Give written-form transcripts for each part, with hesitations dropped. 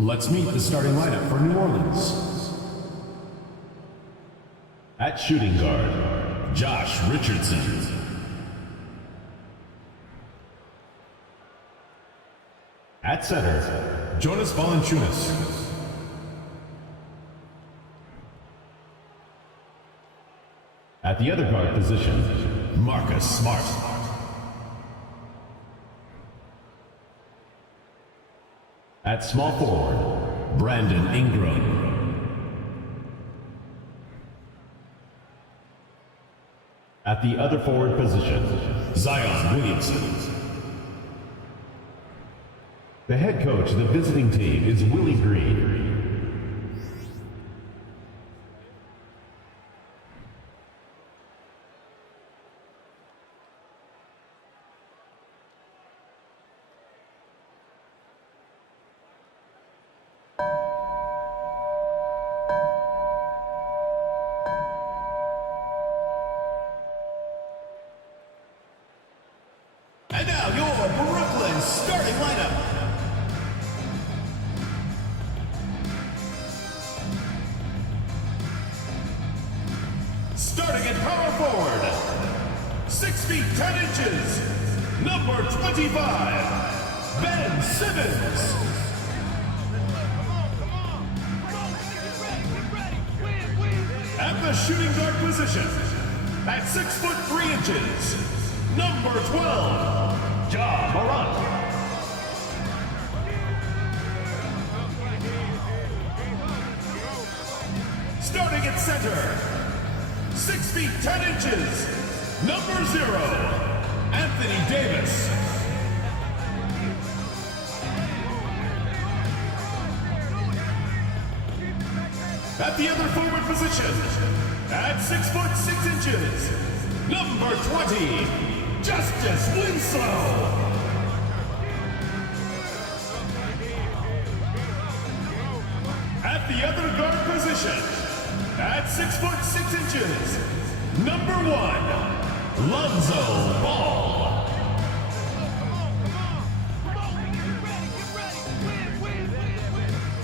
Let's meet the starting lineup for New Orleans. At shooting guard, Josh Richardson. At center, Jonas Valanciunas. At the other guard position, Marcus Smart. At small forward, Brandon Ingram. At the other forward position, Zion Williamson. The head coach of the visiting team is Willie Green. And now your Brooklyn starting lineup. Starting at power forward, 6 feet 10 inches, number 25, Ben Simmons. At the shooting guard position, at 6 foot 3 inches, number 12, Ja Morant. Starting at center, 6 feet 10 inches, number 0, Anthony Davis. At the other forward position, at 6 foot 6 inches, number 20, Justice Winslow. At the other guard position, at 6 foot 6 inches, number 1, Lonzo Ball.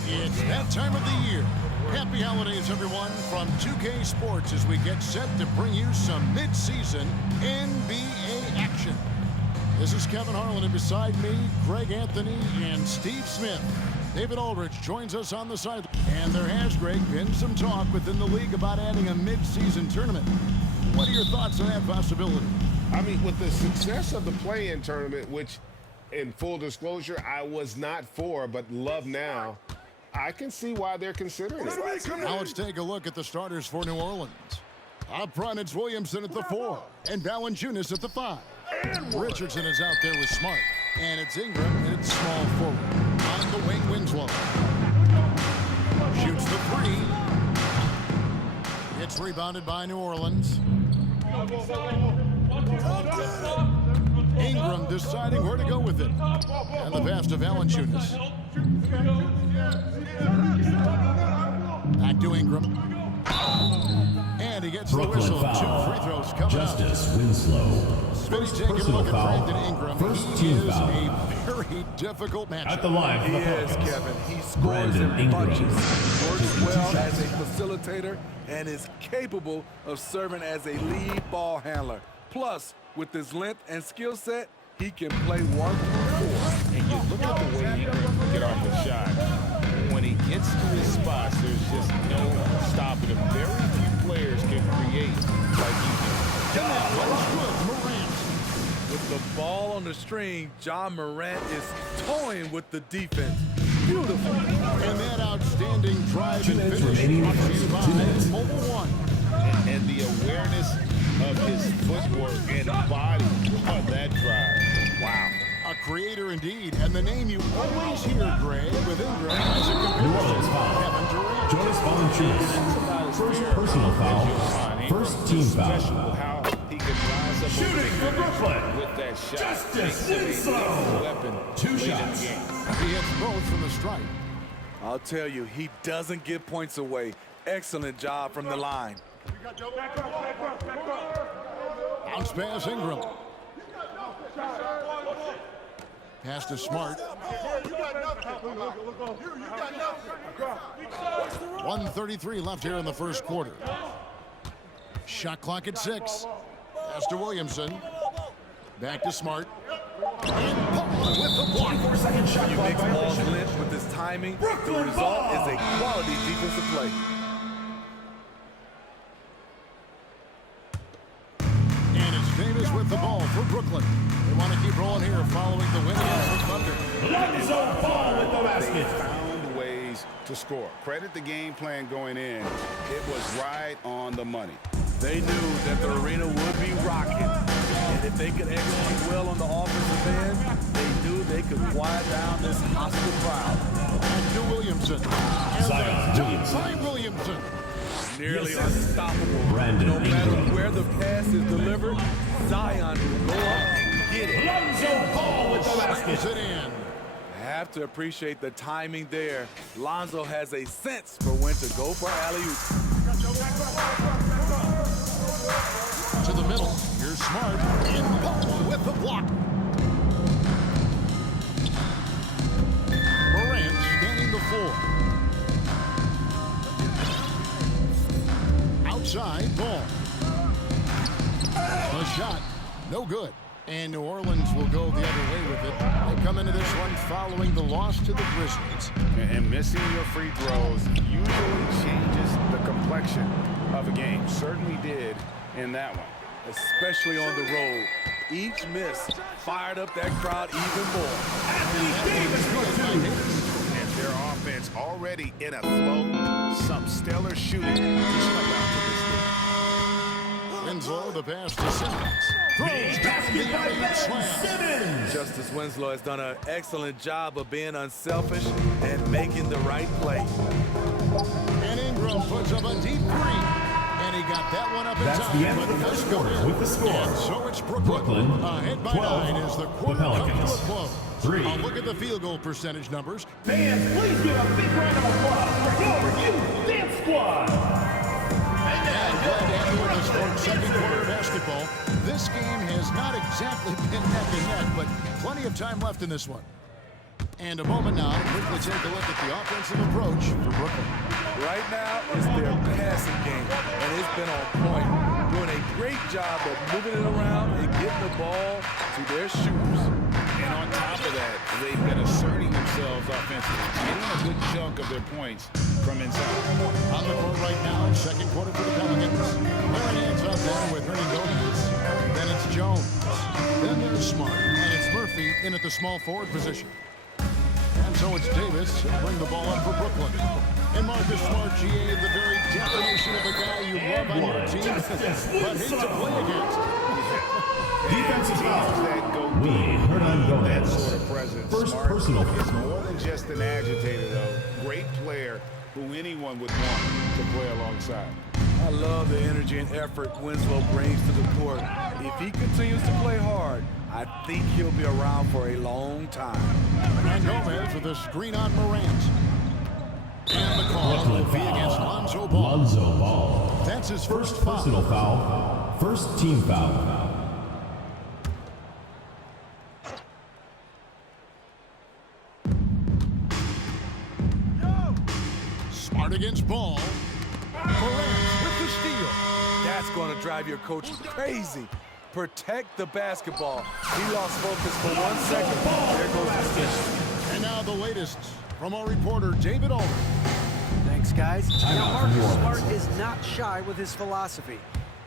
It's that time of the year. Happy holidays, everyone, from 2K Sports as we get set to bring you some mid-season NBA action. This is Kevin Harlan, and beside me, Greg Anthony and Steve Smith. David Aldridge joins us on the side. And there has, Greg, been some talk within the league about adding a mid-season tournament. What are your thoughts on that possibility? I mean, with the success of the play-in tournament, which, in full disclosure, I was not for, but love now, I can see why they're considering it. Now let's take a look at the starters for New Orleans. Up front, it's Williamson at the 4 and Valanciunas at the 5. Richardson is out there with Smart. And it's Ingram, and it's small forward. On the wing, Winslow. Shoots the 3. It's rebounded by New Orleans. Ingram deciding where to go with it. And the pass to Valanciunas. Back to Ingram. And he gets Brooklyn the whistle. foul. 2 free throws coming Justice up. Winslow. First personal foul. Ingram. First team foul. A very difficult matchup. At the line for the He is, Pelicans, Kevin. He scores Brandon in bunches, Ingram. works Taking well 2 as a shots. facilitator, and is capable of serving as a lead ball handler. Plus, with his length and skill set, he can play 1 through 4. And you look at the way he can get off a shot. When he gets to his spots, there's just no stopping him. Very few players can create like he can. With the ball on the string, Ja Morant is toying with the defense. Beautiful. And that outstanding drive 2 and minutes finish remaining. brought to you 2 by minutes. Mobile One. And the awareness of his footwork and body on that drive. Wow. A creator indeed, and the name you always hear, Greg, with Ingram as a New Orleans comparison. foul. Kevin Durant. Jonas Valanciunas. First personal foul. First team foul. How he can rise up Shooting for Brooklyn, with that shot. Justice Makes him a Winslow. weapon 2 late in the shots. game. He hits both from the stripe. I'll tell you, he doesn't give points away. Excellent job from the line. Bounce pass Ingram. Pass to Smart. 1:33 left here in the first quarter. Shot clock at 6. Pass to Williamson. Back to Smart. And Paul with the block. 4-second shot You clock mix ball's violation. length with his timing, the Brooklyn result ball. is a quality defensive play. And it's Davis with the ball for Brooklyn. They want to keep rolling here following the win against the Thunder. Lonzo Ball with the They basket. found ways to score. Credit the game plan going in. It was right on the money. They knew that the arena would be rocking. And if they could execute well on the offensive end, they knew they could quiet down this hostile crowd. And to Williamson. And Zion Williamson. by Williamson. Nearly unstoppable. Brandon No matter Ingram. where the pass is delivered, Zion will go up and get it. Lonzo Ball with the basket. Slams it in. Have to appreciate the timing there. Lonzo has a sense for when to go for alley-oop. To the middle. Here's Smart. And Paul with the block. Morant scanning the floor. Outside, Ball. The shot, no good. And New Orleans will go the other way with it. They come into this one following the loss to the Grizzlies. And missing your free throws usually changes the complexion of a game. Certainly did in that one. Especially on the road. Each miss fired up that crowd even more. And their offense already in a flow. Some stellar shooting. Winslow, the pass to Simmons. Throws down the alley-oop slam. Justice Winslow has done an excellent job of being unselfish and making the right play. And Ingram puts up a deep three. And he got that one up in That's time. the end of the but first doesn't quarter win. with the score. And so it's Brooklyn. Brooklyn, Ahead by 12. 9 as the The quarter comes Pelicans, to a close. 3. A look at the field goal percentage numbers. Fans, please give a big round of applause for your youth dance squad. And glad to have you with us for second quarter basketball. This game has not exactly been neck and neck, but plenty of time left in this one. And a moment now to quickly take a look at the offensive approach for Brooklyn. Right now is their passing game, and it's been on point. Doing a great job of moving it around and getting the ball to their shooters. And on top of that, they've been asserting themselves offensively, getting a good chunk of their points from inside. On the court right now, second quarter for the Pelicans. Their hands up there with Hernan Gomez. Then it's Jones. Then there's Smart. And it's Murphy in at the small forward position. And so it's Davis to bring the ball up for Brooklyn. And Marcus Smart, GA, the very definition of a guy you love on your team, but hate to play against. Defensive foul. That go Willie Hernan that Gomez. sort of presence. First Smart personal is foul. more than just an agitator, though. Great player who anyone would want to play alongside. I love the energy and effort Winslow brings to the court. If he continues to play hard, I think he'll be around for a long time. And Gomez with a screen on Morant. And the call will be against Lonzo Ball. Lonzo Ball. That's his First first personal foul. foul. First team foul. Smart against Ball. Morant with the steal. That's going to drive your coach crazy. Protect the basketball. He lost focus for 1 second. There goes the steal. And now the latest from our reporter, David Aldridge. Thanks, guys. Now, out for New Marcus Orleans. Smart is not shy with his philosophy.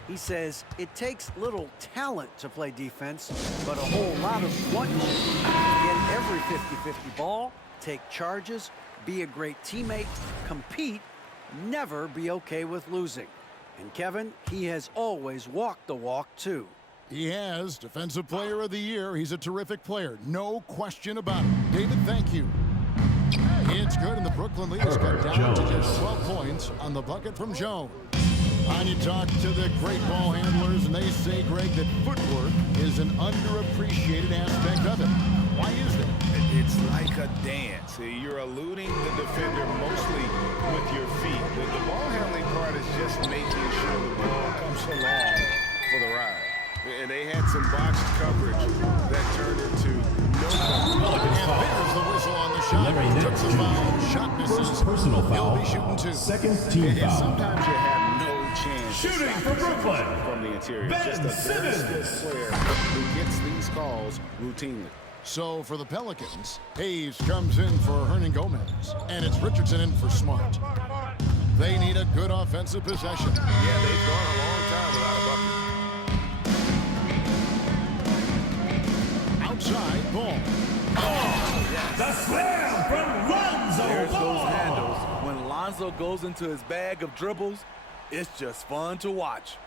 He says it takes little talent to play defense, but a whole lot of wanting to get every 50-50 ball, take charges, be a great teammate, compete, never be okay with losing. And Kevin, he has always walked the walk, too. He has Defensive Player of the Year. He's a terrific player. No question about it. David, thank you. It's good, and the Brooklyn lead has cut down to just 12 points on the bucket from Jones. And you talk to the great ball handlers, and they say, Greg, that footwork is an underappreciated aspect of it. Why is that? It's like a dance. You're eluding the defender mostly with your feet. The ball handling part is just making sure the ball comes along for the ride. And they had some box coverage that turned into no. Pelicans And foul. there's the whistle on the shot. Larry Took Nance the Jr. foul. shot misses. First personal He'll foul. be shooting 2. Second team And foul. sometimes you have no chance Shooting to for stop Brooklyn, from the interior. Ben Just a very Simmons. skilled player who gets these calls routinely. So for the Pelicans, Hayes comes in for Hernan Gomez, and it's Richardson in for Smart. They need a good offensive possession. Yeah, they've gone a long time without a bucket. Outside ball. The slam from Lonzo There's those Ball. handles. When Lonzo goes into his bag of dribbles, it's just fun to watch.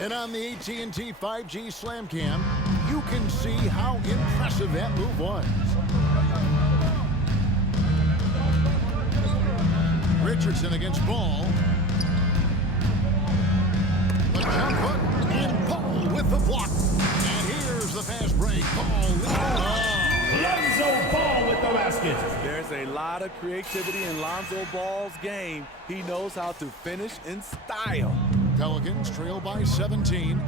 And on the AT&T 5G Slam Cam, you can see how impressive that move was. Richardson against Ball. The jump hook, and Ball with the block. And here's the fast break. Ball leading. Lonzo Ball with the basket. There's a lot of creativity in Lonzo Ball's game. He knows how to finish in style. Pelicans trail by 17.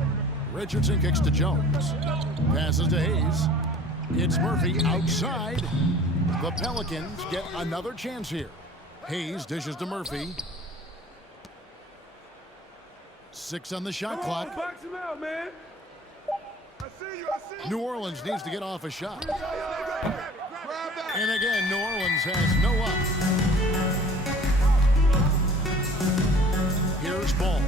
Richardson kicks to Jones. Passes to Hayes. It's Murphy outside. The Pelicans get another chance here. Hayes dishes to Murphy. 6 on the shot clock. Box him out, man. I see you. New Orleans needs to get off a shot. And again, New Orleans has no up. Here's Ball.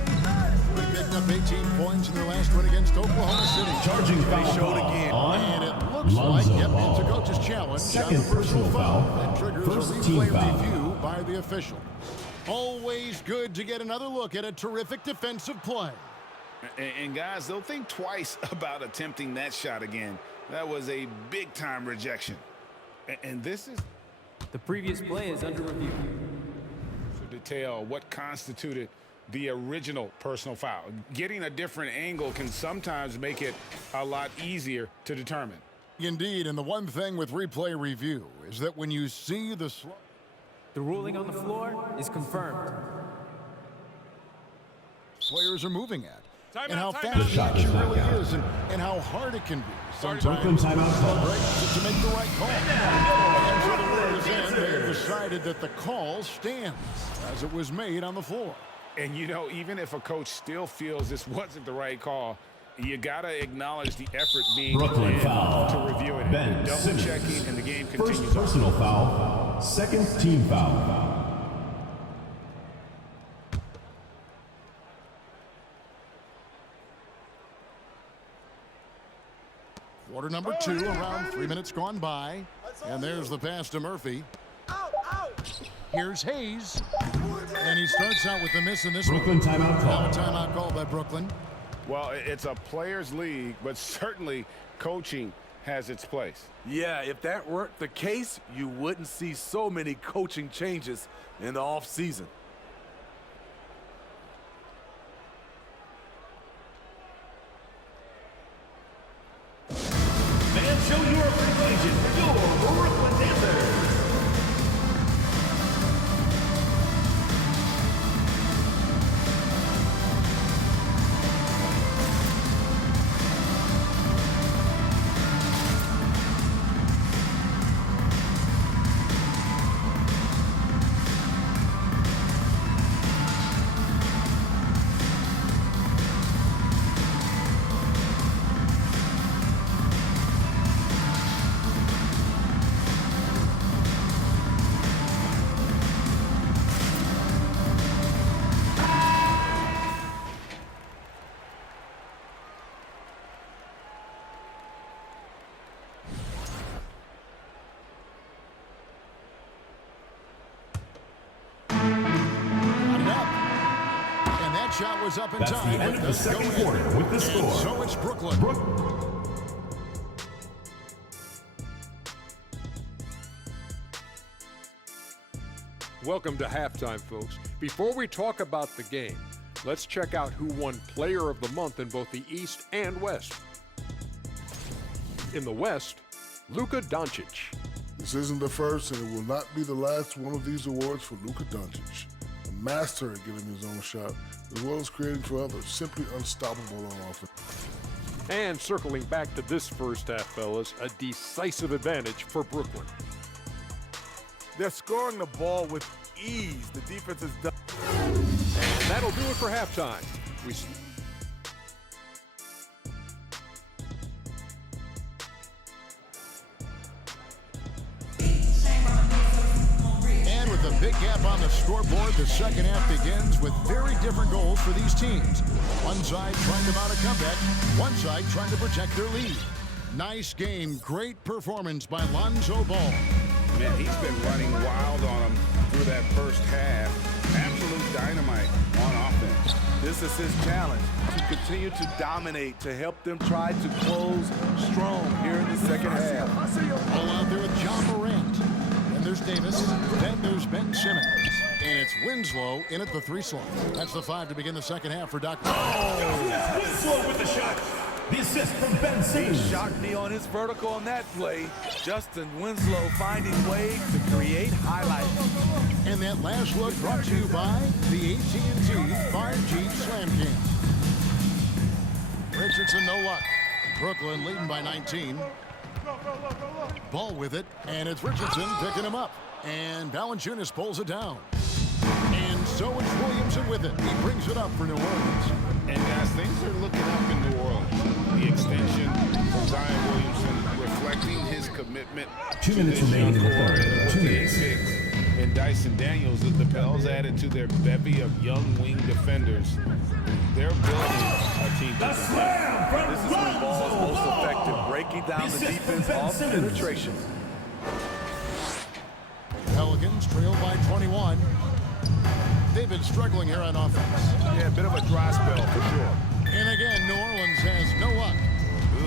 They picked up 18 points in their last win against Oklahoma City. Charging foul showed ball again. And on it looks like, Lonzo yep, it's a Ball. coach's challenge. Second on the personal personal foul. That triggers First a team replay foul. review by the official. Always good to get another look at a terrific defensive play. And guys, they'll think twice about attempting that shot again. That was a big-time rejection. And this is The previous play is under review. To detail what constituted the original personal foul. Getting a different angle can sometimes make it a lot easier to determine. Indeed, and the one thing with replay review is that when you see the The ruling on the floor is confirmed. players are moving at, and how The fast the shot action is not really counted. is, and how hard it can be. Brooklyn Sometimes timeout call. to make the right call. And for the Warriors end, they have decided that the call stands as it was made on the floor. And you know, even if a coach still feels this wasn't the right call, you got to acknowledge the effort being put Brooklyn in foul. to reviewing it. Ben Double Simmons. checking, and the game First continues on. personal foul. Second team foul. Quarter number 2, around 3 minutes gone by. And there's the pass to Murphy. Here's Hayes. And he starts out with the miss in this Brooklyn one. timeout Now a call. timeout called by Brooklyn. Well, it's a players' league, but certainly coaching has its place. Yeah, if that weren't the case, you wouldn't see so many coaching changes in the offseason. Fans, show your appreciation for your Brooklyn Panthers. Shot was up in That's the time. end but of the doesn't second go in. quarter with the And score. so it's Brooklyn. Welcome to halftime, folks. Before we talk about the game, let's check out who won Player of the Month in both the East and West. In the West, Luka Doncic. This isn't the first, and it will not be the last one of these awards for Luka Doncic. A master at getting his own shot, as well as creating for others. Simply unstoppable on offense. And circling back to this first half, fellas, a decisive advantage for Brooklyn. They're scoring the ball with ease. The defense is done. And that'll do it for halftime. And with a big gap on the scoreboard, the second half begins with very different goals for these teams. One side trying to mount a comeback, one side trying to protect their lead. Nice game, great performance by Lonzo Ball. Man, he's been running wild on them through that first half. Absolute dynamite on offense. This is his challenge, to continue to dominate, to help them try to close strong here in the second half. All out there with John Morant. Then there's Davis. Then there's Ben Simmons. And it's Winslow in at the 3 slot. That's the 5 to begin the second half for Dr. Winslow with the shot. The assist from Ben Simmons. He shocked me on his vertical on that play. Justin Winslow finding ways to create highlights. And that last look brought to you by the AT&T 5G Slam Cam. Richardson, no luck. Brooklyn leading by 19. Ball with it, and it's Richardson picking him up. And Valanciunas pulls it down. And so it's Williamson with it. He brings it up for New Orleans. And guys, things are looking up in New Orleans. The extension from Zion Williamson reflecting his commitment 2 minutes remaining in the third. 2 minutes. And Dyson Daniels, the Pels added to their bevy of young wing defenders. They're building a team. The slam from This is when ball is most effective, breaking down the defense off penetration. Pelicans trail by 21. They've been struggling here on offense. Yeah, a bit of a dry spell for sure. And again, New Orleans has no luck.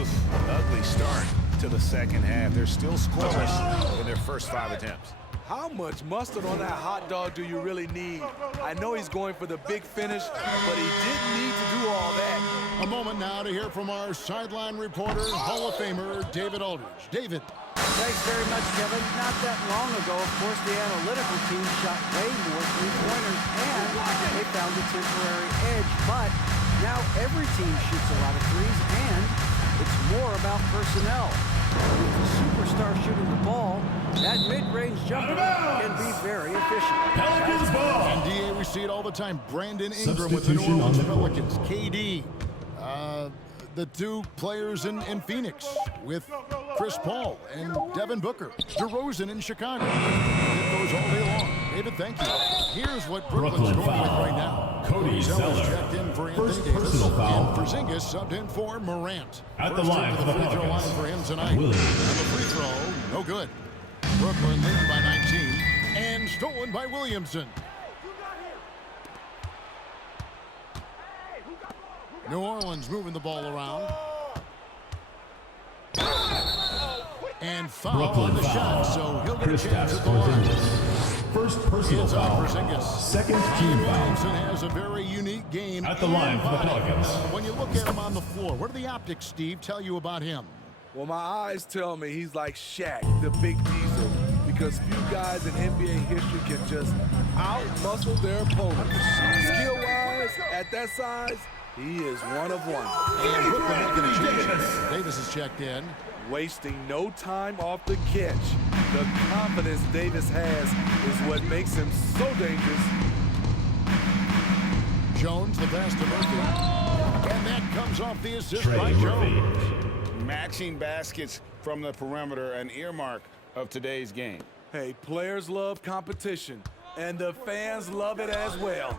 Oof, ugly start to the second half. They're still scoreless in their first 5 attempts. How much mustard on that hot dog do you really need? I know he's going for the big finish, but he didn't need to do all that. A moment now to hear from our sideline reporter, Hall of Famer David Aldridge. David. Thanks very much, Kevin. Not that long ago, of course, the analytical team shot way more three-pointers, and they found a temporary edge. But now every team shoots a lot of threes, and it's more about personnel. With the superstar shooting the ball, that mid-range jumper can be very efficient. Pelicans ball. And DA, we see it all the time. Brandon Ingram with the New Orleans Pelicans. KD. The 2 players in Phoenix with Chris Paul and Devin Booker. DeRozan in Chicago. It goes all day long. David, thank you. Here's what Brooklyn's going with right now. Cody Zeller. Checked in for First Anthony Davis. personal foul. And Porzingis subbed in for Morant. At the First line to for the free throw line Pelicans. for him tonight. Williams. And the free throw, no good. Brooklyn leading by 19 and stolen by Williamson. New Orleans moving the ball around. And foul Brooklyn on the foul. shot, so he'll get a chance Kristaps at the line. Porzingis. First personal It's on foul. Porzingis. Second team foul. Williamson has a very unique game. At the line for the in body. Pelicans. When you look at him on the floor, what do the optics, Steve, tell you about him? Well, my eyes tell me he's like Shaq, the big diesel, because few guys in NBA history can just out-muscle their opponents. Skill-wise, at that size, he is one of one. And Brooklyn making a change. Davis is checked in. Wasting no time off the catch. The confidence Davis has is what makes him so dangerous. Jones, the pass to Murphy. And that comes off the assist Trey by Murphy. Jones. Matching baskets from the perimeter, an earmark of today's game. Hey, players love competition, and the fans love it as well.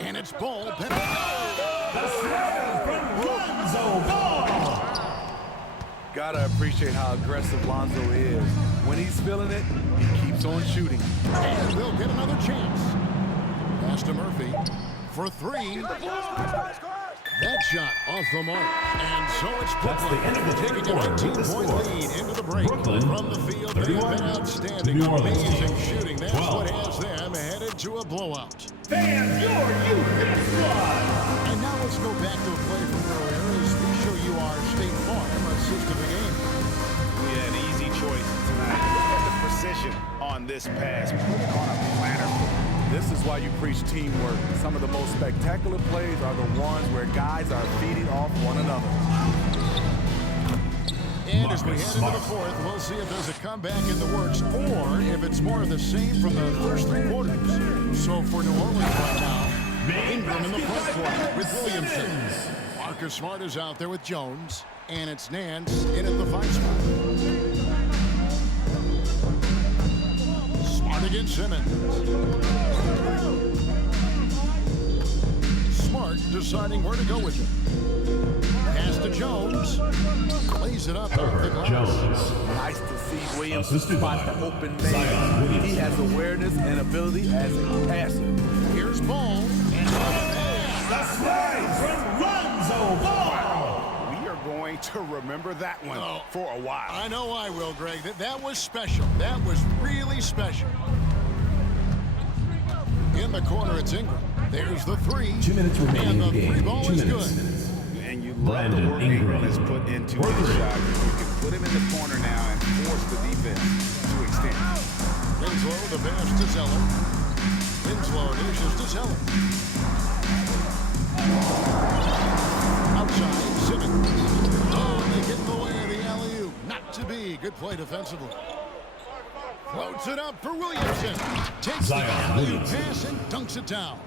And it's Ball. The slam from Lonzo Ball. Gotta appreciate how aggressive Lonzo is. When he's feeling it, he keeps on shooting. And they'll get another chance. Pass to Murphy for 3. That shot off the mark. And so it's That's the Brooklyn end of the third taking a quarter with the 19-point score. lead into the break. Brooklyn, From the field, they've 31. been outstanding. New Orleans Amazing team, shooting. That's 12. what has them headed to a blowout. Fans, your youth squad. And now let's go back to a play from earlier as we show you our State Farm assist of the game. We had an easy choice tonight. Look at the precision on this pass. Put it on a platter. This is why you preach teamwork. Some of the most spectacular plays are the ones where guys are feeding off one another. And as we head into the fourth, we'll see if there's a comeback in the works or if it's more of the same from the first 3 quarters. So for New Orleans right now, Ingram in the front court with Williamson. Marcus Smart is out there with Jones. And it's Nance in at the 5 spot. Smart against Simmons. Smart deciding where to go with it. Pass to Jones. Plays it up. Jones. Nice to see Williams spot the open man. He has awareness and ability as a passer. Here's Ball. That's right from Lonzo Ball. We are going to remember that one for a while. I know I will, Greg. That was special. That was really special. In the corner, it's Ingram. There's the 3. 2 minutes remaining and the in the 3 game. ball 2 is minutes. good. And you love the work Ingram has put into his shot. You can put him in the corner now and force the defense to extend. Winslow, the pass to Zeller. Winslow dishes to Zeller. Outside, Simmons. Oh, they get in the way of the alley-oop. Not to be. Good play defensively. Floats it up for Williamson. Takes the alley-oop pass and dunks it down.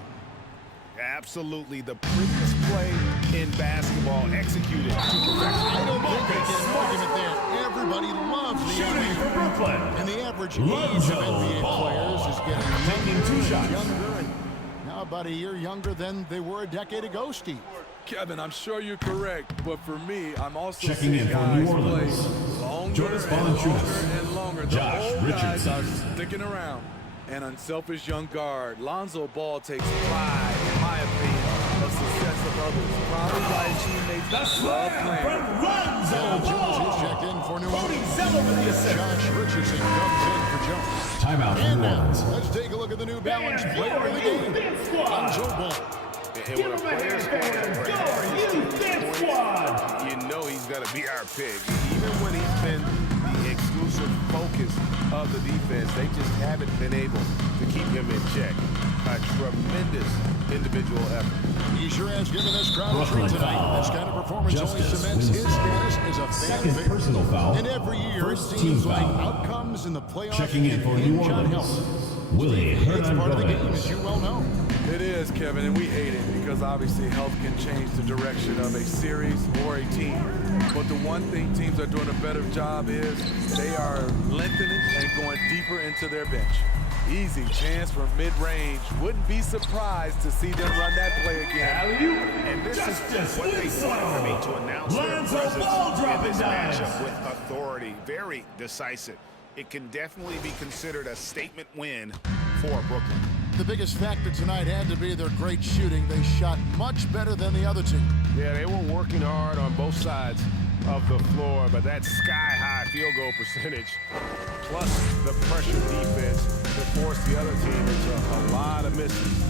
Absolutely the prettiest play in basketball executed to perfection. I don't think they get an argument there. Everybody loves the alley-oop. And the average age of NBA players is getting younger and now about a year younger than they were a decade ago, Steve. Kevin, I'm sure you're correct, but for me, I'm also Checking seeing in for guys New Orleans. play longer Jonas and longer Valanciunas. and longer. The Josh old guys Richardson. are sticking around. An unselfish young guard, Lonzo Ball takes pride, in my opinion, of success of others. Probably why his teammates love playing. Jones is checked in for New Orleans. Josh Richardson comes in for Jones. Timeout for And New now, Orleans. let's take a look at the New Balance player of the game. Lonzo Ball. And when a player's going to break you know he's going to be our pick. Even when he's been the exclusive focus of the defense, they just haven't been able to keep him in check. A tremendous individual effort. He sure has given this crowd a treat tonight. This kind of performance only Justice cements his status as a fan Second favorite. personal foul. And every year, it First seems team like foul. outcomes in the playoffs Checking in for New hinge on Orleans. health. Willie It's part of the game, Hernandez. as you well know. It is, Kevin, and we hate it because obviously health can change the direction of a series or a team. But the one thing teams are doing a better job is they are lengthening and going deeper into their bench. Easy chance from mid-range. Wouldn't be surprised to see them run that play again. And this is what they want for me to announce their presence in this matchup with authority. Very decisive. It can definitely be considered a statement win for Brooklyn. The biggest factor tonight had to be their great shooting. They shot much better than the other team. Yeah, they were working hard on both sides of the floor, but that sky-high field goal percentage, plus the pressure defense that forced the other team into a lot of misses.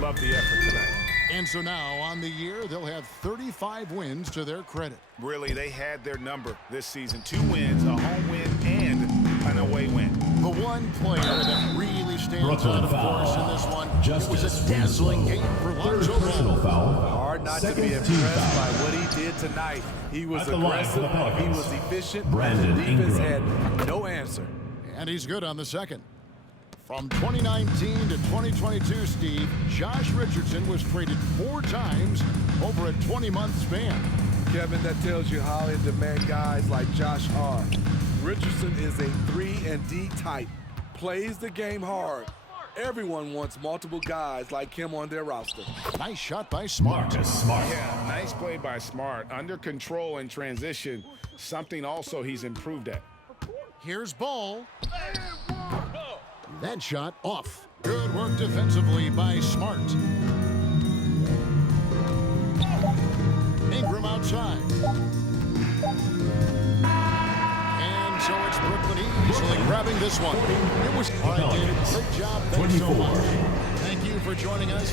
Love the effort tonight. And so now, on the year, they'll have 35 wins to their credit. Really, they had their number this season. 2 wins, a home win, and an away win. The one player that really stands out, of course, in this one, it was Justice a dazzling game for Third Lonzo personal Ball. foul. Hard not to Second be team impressed foul. by what he did tonight. He was At the line for aggressive, the Pelicans. he was efficient, Brandon the defense Ingram. had no answer. And he's good on the second. From 2019 to 2022, Steve, Josh Richardson was traded 4 times over a 20-month span. Kevin, that tells you how in demand guys like Josh are. Richardson is a 3-and-D type, plays the game hard. Everyone wants multiple guys like him on their roster. Nice shot by Smart. Marcus Smart. Yeah, nice play by Smart. Under control and transition, something also he's improved at. Here's Ball. That shot off. Good work defensively by Smart. Ingram outside. And so it's Brooklyn easily grabbing this one. It was all right, David. Great job. Thanks so much. Thank you for joining us.